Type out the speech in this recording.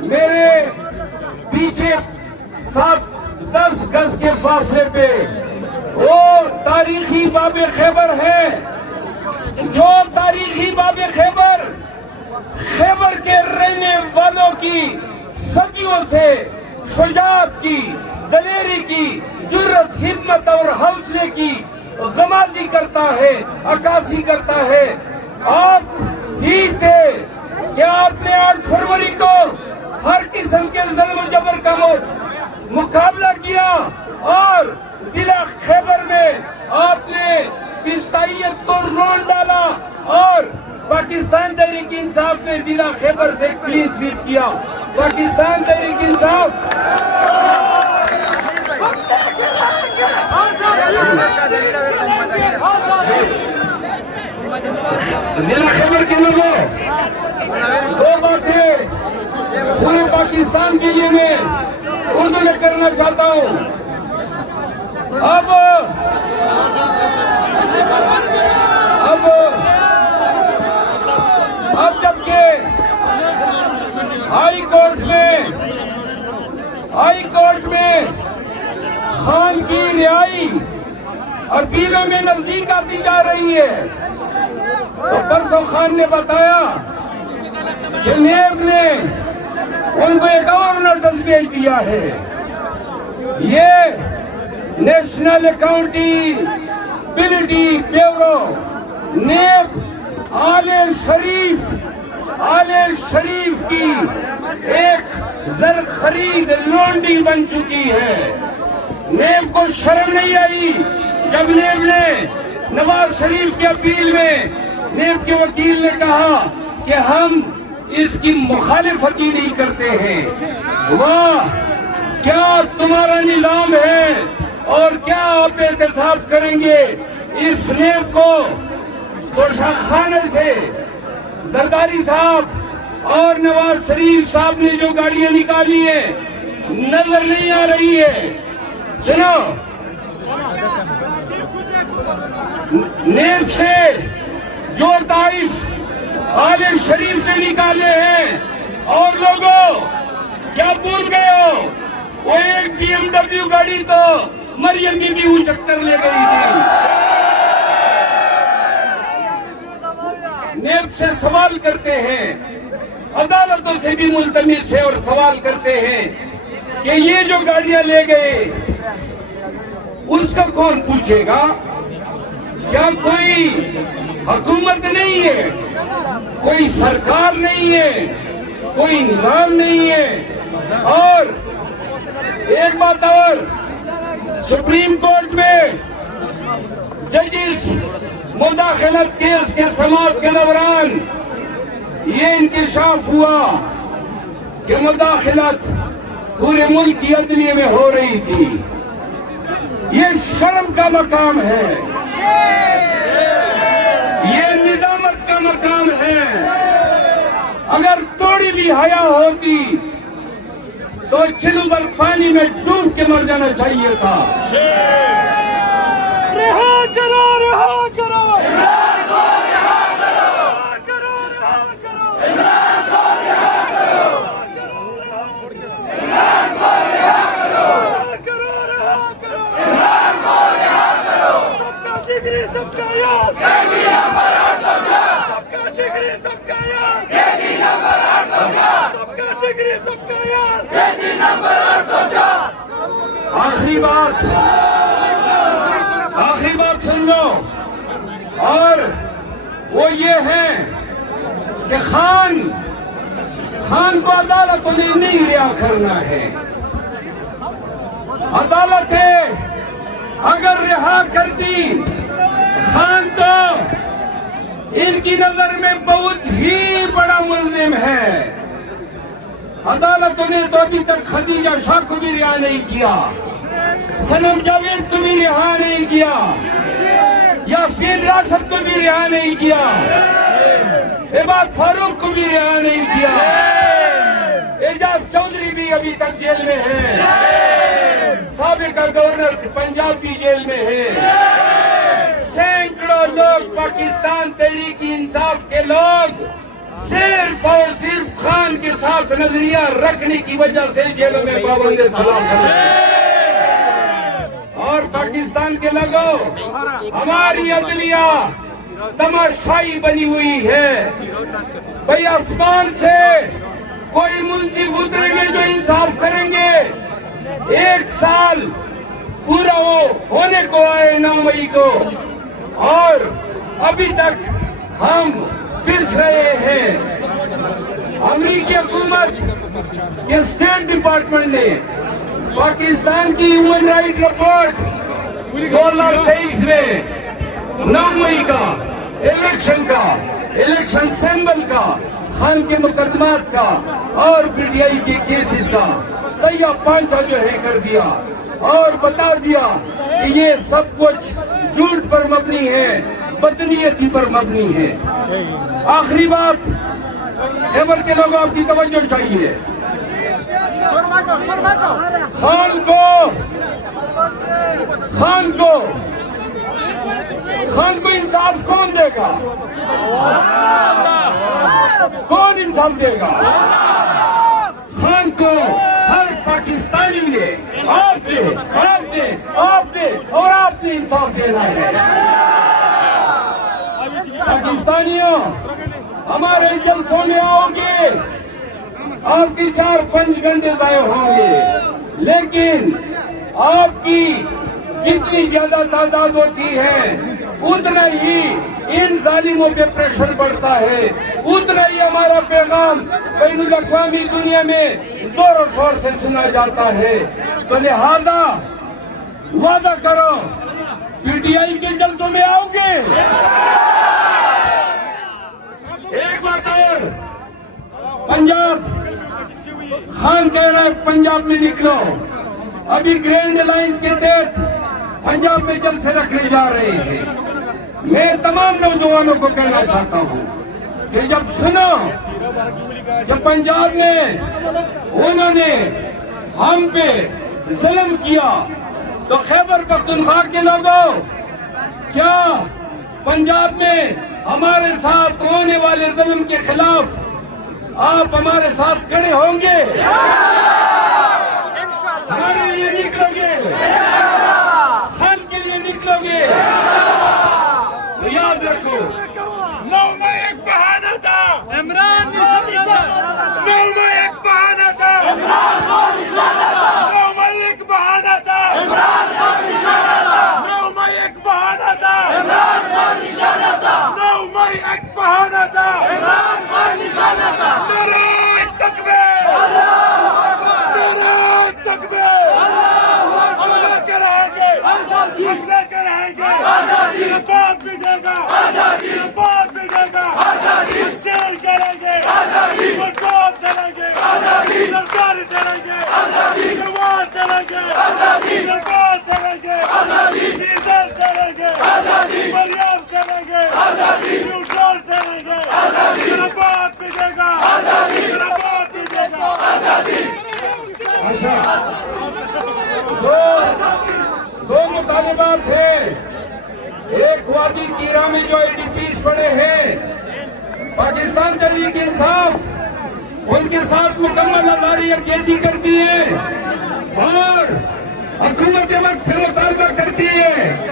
میرے پیچھے 7-10 گز کے فاصلے پہ وہ تاریخی باب خیبر ہے، جو تاریخی باب خیبر خیبر کے رہنے والوں کی صدیوں سے شجاعت کی، دلیری کی، جرت، ہمت اور حوصلے کی غمازی کرتا ہے، عکاسی کرتا ہے۔ آپ ہی تھے کہ آپ نے 8 فروری کو ہر قسم کے ظلم و جبر کا مقابلہ کیا اور ضلع خیبر میں آپ نے فسطائیت کو رول ڈالا اور پاکستان تحریک انصاف نے ضلع خیبر سے کلین سویپ کیا۔ پاکستان تحریک انصاف ضلع خیبر کے لوگوں، 2 باتیں پورے پاکستان کے لیے میں اردو میں کرنا چاہتا ہوں۔ اب جبکہ ہائی کورٹ میں خان کی رہائی اپیلوں میں نزدیک آتی جا رہی ہے، تو پرسوں خان نے بتایا کہ نیب نے ان کو ایک اور نوٹس بھیج دیا ہے۔ یہ نیشنل اکاؤنٹیبلٹی بیورو نیب آل شریف کی ایک زر خرید لونڈی بن چکی ہے۔ نیب کو شرم نہیں آئی جب نیب نے نواز شریف کے اپیل میں نیب کے وکیل نے کہا کہ ہم اس کی مخالفت ہی نہیں کرتے ہیں۔ واہ، کیا تمہارا نظام ہے اور کیا آپ احتساب کریں گے اس نیب کو توشہ خانے سے زرداری صاحب اور نواز شریف صاحب نے جو گاڑیاں نکالی ہیں نظر نہیں آ رہی ہے۔ سنو، نیب سے جو تحائف آل شریف سے نکالے ہیں، اور لوگوں کیا بھول گئے ہو، وہ ایک BMW گاڑی تو مریم کی بھی چکر لے گئی تھی۔ نیب سے سوال کرتے ہیں، عدالتوں سے بھی ملتمس ہے اور سوال کرتے ہیں کہ یہ جو گاڑیاں لے گئے اس کا کون پوچھے گا؟ کیا کوئی حکومت نہیں ہے، کوئی سرکار نہیں ہے، کوئی نظام نہیں ہے؟ اور ایک بات اور، سپریم کورٹ میں ججز مداخلت کیس کے سماعت کے دوران یہ انکشاف ہوا کہ مداخلت پورے ملک کی عدلیہ میں ہو رہی تھی۔ یہ شرم کا مقام ہے، یہ ندامت کا مقام ہے۔ اگر تھوڑی بھی حیا ہوتی تو چھلوبر پانی میں ڈوب کے مر جانا چاہیے تھا۔ رہا کرو، رہا کرو، سب کا یاد، سب کا جگری، سب کا یاد، سب کا جگری، سب کا یاد۔ آخری بات سن لو، اور وہ یہ ہے کہ خان کو عدالتوں نے نہیں رہا کرنا ہے۔ عدالتیں اگر رہا کرتی خان تو ان کی نظر میں بہت ہی بڑا ملزم ہے۔ عدالتوں نے تو ابھی تک خدیجہ شاہ کو بھی رہا نہیں کیا، صنم جاوید کو بھی رہا نہیں کیا، یاسمین راشد کو بھی رہا نہیں کیا، عباد فاروق کو بھی رہا نہیں کیا، اعجاز چودھری بھی ابھی تک جیل میں ہے، سابق گورنر پنجاب بھی جیل میں ہے۔ سینکڑوں لوگ، پاکستان تحریک انصاف کے لوگ صرف اور صرف خان کے ساتھ نظریہ رکھنے کی وجہ سے جیلوں میں پابند سلام کرتے ہیں۔ اور پاکستان کے لوگوں، ہماری عدلیہ تماشائی بنی ہوئی ہے۔ بھئی آسمان سے کوئی منصف اتریں گے جو انصاف کریں گے۔ 1 سال پورا ہونے کو آئے 9 مئی کو، اور ابھی تک ہم پس رہے ہیں۔ امریکی حکومت کے اسٹیٹ ڈپارٹمنٹ نے پاکستان کی ہیومن رائٹ رپورٹ 2023 میں 9 مئی کا الیکشن سیمبل کا، خان کے مقدمات کا اور پی ٹی آئی کے کیسز کا تیہ پانچہ جو ہے کر دیا، اور بتا دیا کہ یہ سب کچھ جھوٹ پر مبنی ہے، بدنیتی پر مبنی ہے۔ آخری بات، خیبر کے لوگوں آپ کی توجہ چاہیے۔ خان کو انصاف کون دے گا؟ کون انصاف دے گا؟ خان کو ہر پاکستانی نے آپ نے انصاف دینا ہے۔ پاکستانیوں، ہمارے جلسوں میں آؤ گے، آپ کی 4-5 گھنٹے ضائع ہوں گے، لیکن آپ کی جتنی زیادہ تعداد ہوتی ہے اتنا ہی ان ظالموں پہ پریشر بڑھتا ہے، اتنا ہی ہمارا پیغام بین الاقوامی دنیا میں زور و شور سے سنا جاتا ہے۔ تو لہذا وعدہ کرو، پی ٹی آئی کے جلسوں میں آؤ گے؟ ایک بات اور، پنجاب، خان کہہ رہا ہے پنجاب میں نکلو۔ ابھی گرینڈ الائنس کے تحت پنجاب میں جلسے رکھنے جا رہے ہیں۔ میں تمام نوجوانوں کو کہنا چاہتا ہوں کہ جب سنو کہ پنجاب میں انہوں نے ہم پہ ظلم کیا، تو خیبر پختونخوا کے لوگوں، کیا پنجاب میں ہمارے ساتھ ہونے والے ظلم کے خلاف آپ ہمارے ساتھ کھڑے ہوں گے؟ ہمارے لیے نکلو گے؟ خان کے لیے نکلو گے؟ تو یاد رکھو، 9 مئی ایک بہانہ تھا، عمران نشانہ تھا۔ 9 مئی ایک بہانہ تھا، عمران نشانہ تھا۔ 9 مئی ایک بہانہ تھا، عمران نشانہ تھا۔ 9 مئی ایک بہانہ تھا، عمران نشانہ تھا۔ 9 مئی ایک بہانہ تھا، عمران نشانہ تھا۔ نعرہ تکبیر، اللہ اکبر، نعرہ تکبیر، اللہ اکبر۔ ہم لے کر آئیں گے آزادی، ہم لے کر آئیں گے آزادی۔ بات بھی دے گا آزادی، بات بھی دے گا آزادی۔ جیل کریں گے آزادی، کوٹ چلیں گے آزادی، سرکاری چلیں گے آزادی، جوان چلیں گے آزادی، سرکار چلیں گے آزادی، ڈیزل چلیں گے آزادی، مریام چلیں گے آزادی، نیوٹرل چلیں گے آزادی۔ بات بھی دے گا آزادی، بات بھی دے گا آزادی۔ دو مطالبات ہیں، ایک وادی کیرا میں جو آئی ڈی پیز پڑے ہیں، پاکستان تحریک انصاف ان کے ساتھ مکمل اداری قیدی کرتی ہے اور حکومت وقت سے مطالبہ کرتی ہے